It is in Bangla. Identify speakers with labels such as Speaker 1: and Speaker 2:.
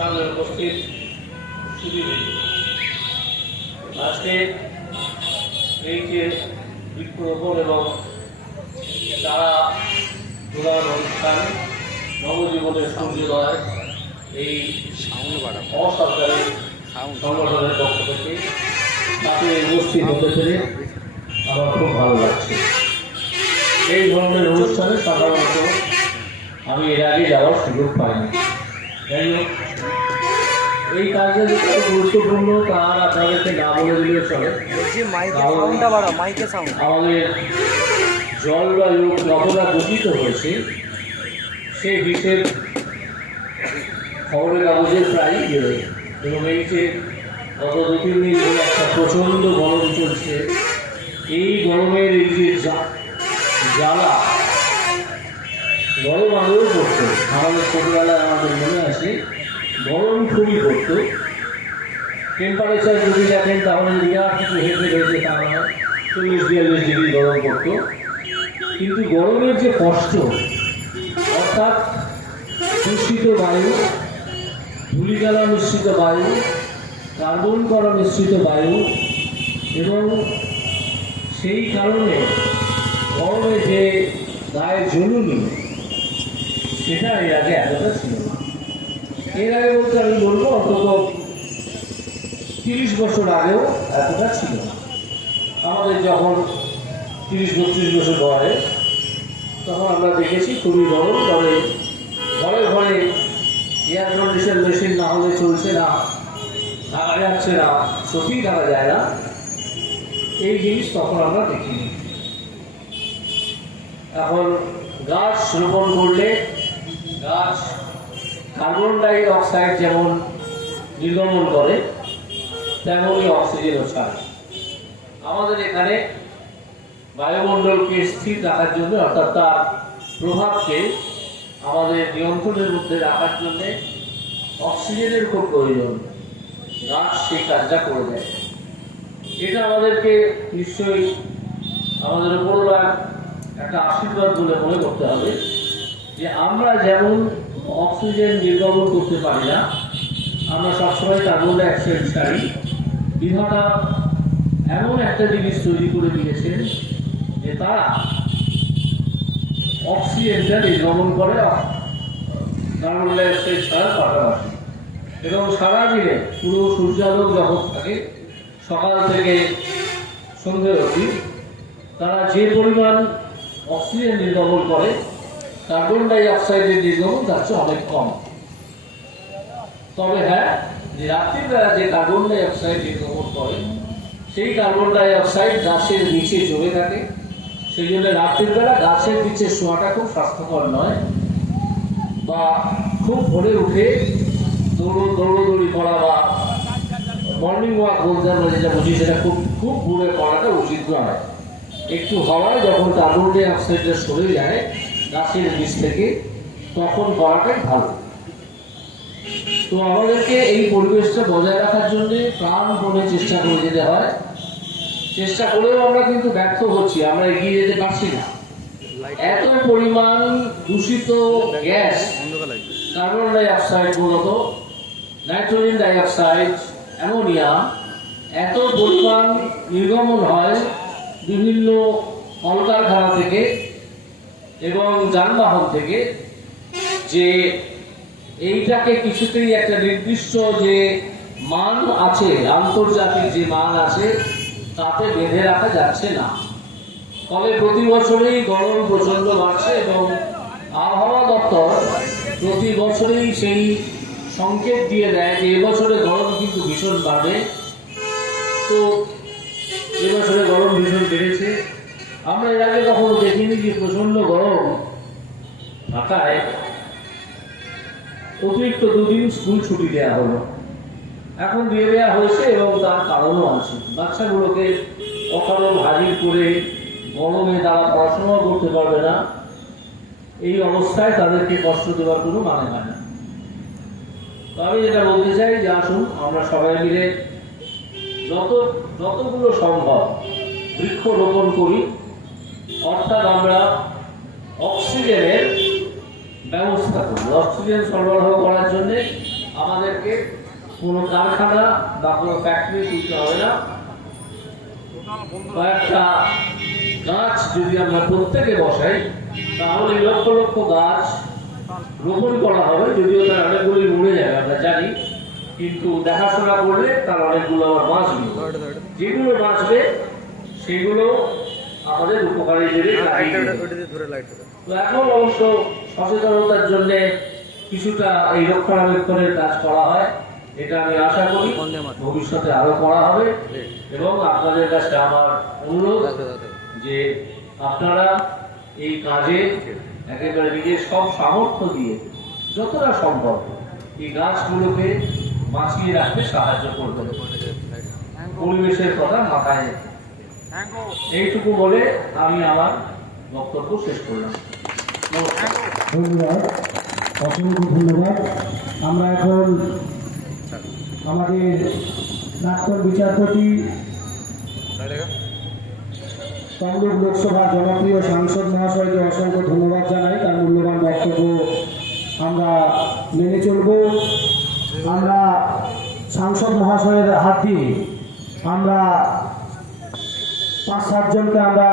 Speaker 1: সামনে উপস্থিত আজকে এই যে বৃক্ষরোপণ এবং চারা প্রদান অনুষ্ঠান নবজীবনের সূর্যোদয় এই অসরকারি সংগঠনের পক্ষ থেকে তাতে উপস্থিত হতে পেরে আমার খুব ভালো লাগছে। এই ধরনের অনুষ্ঠানে সাধারণত আমি এর আগে যাওয়ার সুযোগ পাইনি। যাই হোক এই কাজটা গুরুত্বপূর্ণ তার আপনাদেরকে না বলে দিলে চলে। আমাদের জলবায়ু কতটা দূষিত হয়েছে সেই হিসেব খবরের কাগজে প্রায় বেরোয় এবং এই যে গত দু তিন দিন ধরে একটা প্রচণ্ড গরম চলছে এই গরমের এই যে জ্বালা গরম আগেও পড়তো। আমাদের ছোটোবেলায় আমাদের মনে আছে গরম খুবই পড়তো। টেম্পারেচার যদি দেখেন, তাহলে রিয়ার কিছু হেঁটে রয়েছে তা নয় চল্লিশ বিয়াল্লিশ ডিগ্রি গরম পড়তো। কিন্তু গরমের যে কষ্ট, অর্থাৎ দূষিত বায়ু ধূলিজ্বালা মিশ্রিত বায়ু, কার্বন করা মিশ্রিত বায়ু, এবং সেই কারণে গরমে যে গায়ে জ্বলুনি সেটা এর আগে এতটা ছিল না। এর আগে বলতে আমি বলব অন্তত তিরিশ বছর আগেও এতটা ছিল না। আমাদের যখন তিরিশ, বত্রিশ বছর বয়স, তখন আমরা দেখেছি খুবই গরম, তবে ঘরে ঘরে এয়ার কন্ডিশন মেশিন না হলে চলছে না থাকা যাচ্ছে না, সত্যিই থাকা যায় না। এই জিনিস তখন আমরা দেখিনি। এখন গাছ রোপণ করলে গাছ কার্বন ডাই অক্সাইড যেমন নির্গমন করে, তেমনই অক্সিজেনও ছাড়ে। আমাদের এখানে বায়ুমণ্ডলকে স্থির রাখার জন্য, অর্থাৎ তার প্রভাবকে আমাদের নিয়ন্ত্রণের মধ্যে রাখার জন্যে অক্সিজেনের খুব প্রয়োজন। গাছ সেই কাজটা করে দেয়। এটা আমাদেরকে নিশ্চয়ই আমাদের উপরওয়ালা একটা আশীর্বাদ বলে মনে করতে হবে। যে আমরা যেমন অক্সিজেন নির্গমন করতে পারি না, আমরা সবসময় কার্বন ডাইঅক্সাইড ছাড়ি। বিধাতা এমন একটা জিনিস তৈরি করে দিয়েছেন যে তারা অক্সিজেনটা নির্গমন করে কার্বন ডাইঅক্সাইড ছাড়ার পাশাপাশি। এবং সারাদিনে পুরো সূর্যালোক যখন থাকে, সকাল থেকে সন্ধ্যে অবধি। তারা যে পরিমাণ অক্সিজেন নির্গমন করে কার্বন ডাই অক্সাইডের নির্গমন তার চেয়ে অনেক কম। তবে হ্যাঁ রাত্রিবেলা যে কার্বন ডাই অক্সাইড নির্গমন করে সেই কার্বন ডাই অক্সাইড গাছের নিচে জমে থাকে। সেই জন্য রাত্রির বেলা গাছের নিচে শোয়াটা খুব স্বাস্থ্যকর নয়। বা খুব ভোরে উঠে দৌড়ো, দৌড়োদৌড়ি করা বা মর্নিং ওয়াক বলতে আমরা যেটা বুঝি, সেটা খুব খুব ভোরে করাটা উচিত নয়। একটু হওয়ায় যখন কার্বন ডাই অক্সাইডটা সরে যায় গাছের বীজ থেকে তখন করাটাই ভালো। তো আমাদেরকে এই পরিবেশটা বজায় রাখার জন্য প্রাণপণে চেষ্টা করে যেতে হয়। চেষ্টা করেও আমরা কিন্তু ব্যর্থ হচ্ছি, আমরা এগিয়ে যেতে পারছি না। এত পরিমাণ দূষিত গ্যাস, কার্বন ডাই অক্সাইড মূলত, নাইট্রোজেন ডাই অক্সাইড অ্যামোনিয়া, এত পরিমাণ নির্গমন হয় বিভিন্ন কলকারখানা থেকে। এবং যানবাহন থেকে যে এইটাকে কিছুতেই একটা নির্দিষ্ট যে মান আছে, আন্তর্জাতিক যে মান আছে, তাতে বেঁধে রাখা যাচ্ছে না। তবে প্রতি বছরেই গরম প্রচণ্ড বাড়ছে এবং আবহাওয়া দপ্তর প্রতি বছরেই সেই সংকেত দিয়ে দেয় যে এবছরে গরম কিন্তু ভীষণ বাড়বে। তো এবছরে গরম ভীষণ বেড়েছে। আমরা এর আগে কখনো দেখিনি যে প্রচণ্ড গরম ঢাকায়। অতিরিক্ত দুদিন স্কুল ছুটি দেওয়া হলো। এখন দিয়ে দেওয়া হয়েছে এবং তার কারণও আছে। বাচ্চাগুলোকে অকারণ হাজির করে গরমে তারা পড়াশোনা করতে পারবে না। এই অবস্থায় তাদেরকে কষ্ট দেওয়ার কোনো মানে হয় না। আমি যেটা বলতে চাই যে আসুন, আমরা সবাই মিলে যত যতগুলো সম্ভব বৃক্ষরোপণ করি। অর্থাৎ আমরা অক্সিজেনের ব্যবস্থা করি অক্সিজেন সরবরাহ করার জন্যে আমাদেরকে কোনো কারখানা বা কোনো ফ্যাক্টরি তুলতে হবে না। কয়েকটা গাছ যদি আমরা প্রত্যেকে বসাই, তাহলে লক্ষ লক্ষ গাছ রোপণ করা হবে। যদিও তার অনেকগুলি উড়ে যাবে, আমরা জানি, কিন্তু দেখাশোনা করলে তার অনেকগুলো আবার বাঁচবে। যেগুলো বাঁচবে, সেগুলো আমাদের উপকারী
Speaker 2: ধরে লাইট
Speaker 1: তো এখন অবশ্য সচেতনতার জন্য কিছুটা এই রক্ষণাবেক্ষণের কাজ করা হয় এটা আমি আশা করি। ভবিষ্যতে আরও করা হবে। এবং আপনাদের কাছে আমার অনুরোধ যে আপনারা এই কাজে একেবারে নিজের সব সামর্থ্য দিয়ে যতটা সম্ভব এই গাছগুলোকে বাঁচিয়ে রাখতে সাহায্য করবেন। পরিবেশের কথা মাথায়। এইটুকু বলে আমি আমার বক্তব্য শেষ করলাম।
Speaker 3: ধন্যবাদ। অসংখ্য ধন্যবাদ। আমরা এখন আমাদের প্রাক্তন বিচারপতি, তমলুক লোকসভার জনপ্রিয় সাংসদ মহাশয়কে অসংখ্য ধন্যবাদ জানাই। তার মূল্যবান বক্তব্য আমরা মেনে চলব। আমরা সাংসদ মহাশয়ের হাত দিয়ে আমরা পাঁচ সাতজনকে আমরা